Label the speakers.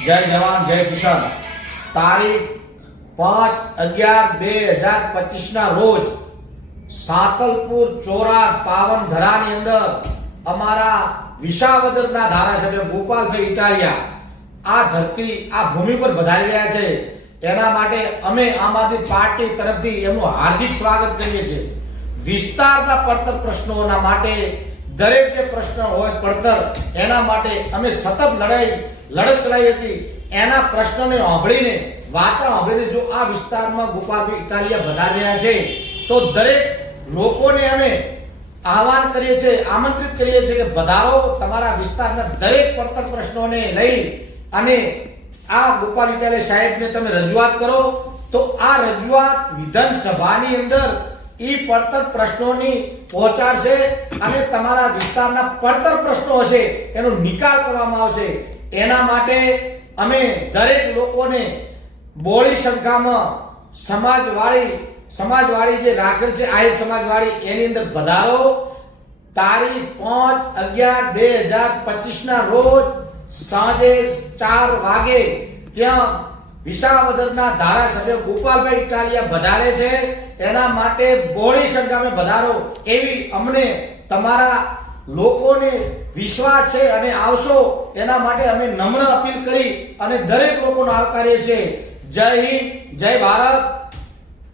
Speaker 1: જય જવાન, જય કિસાન. તારીખ પાંચ અગિયાર બે હજાર પચીસ ના રોજ સાતલપુર ચોરા પાવન ધરાની અંદર અમારા વિસાવદરના ધારાસભ્ય ગોપાલભાઈ ઇટાલિયા આ ધરતી, આ ભૂમિ પર વધારી રહ્યા છે. તેના માટે અમે આમ આદમી પાર્ટી તરફથી એમનું હાર્દિક સ્વાગત કરીએ છીએ. વિસ્તારના પડતર પ્રશ્નોના માટે દરેક જે પ્રશ્ન હોય પડતર, એના માટે અમે સતત લડાઈ, લડત ચલાવી હતી. એના પ્રશ્નને સાંભળીને વાચા સાંભળીને જો આ વિસ્તારમાં ગોપાલભાઈ ઇટાલિયા વધારી રહ્યા છે, તો દરેક લોકોને અમે આહવાન કરીએ છીએ, આમંત્રિત કરીએ છીએ કે વધારો તમારા વિસ્તારના દરેક પડતર પ્રશ્નોને લઈ અને આ ગોપાલ ઇટાલિયા સાહેબને તમે રજૂઆત કરો, તો આ રજૂઆત વિધાનસભાની અંદર ઈ પડતર પ્રશ્નોની પહોંચાડશે અને તમારા વિસ્તારના પડતર પ્રશ્નો હશે, એનો નિકાલ કરવામાં આવશે. એના માટે અમે દરેક લોકોને બોળી સંખ્યામાં સમાજવાળી સમાજવાળી જે રાખેલ છે, આહિર સમાજવાળી, એની અંદર વધારો. તારીખ પાંચ અગિયાર બે હજાર પચીસ ના રોજ સાંજે ચાર વાગે ત્યાં વિસાવદરના ધારાસભ્ય ગોપાલભાઈ ઇટાલિયા વધારે છે. એના માટે બોળી સંખ્યામે વધારો એવી અમને તમારા લોકોને વિશ્વાસ છે અને આવશો. એના માટે અમે નમ્ર અપીલ કરી અને દરેક લોકોને આવકારીએ છીએ. જય હિન્દ, જય ભારત.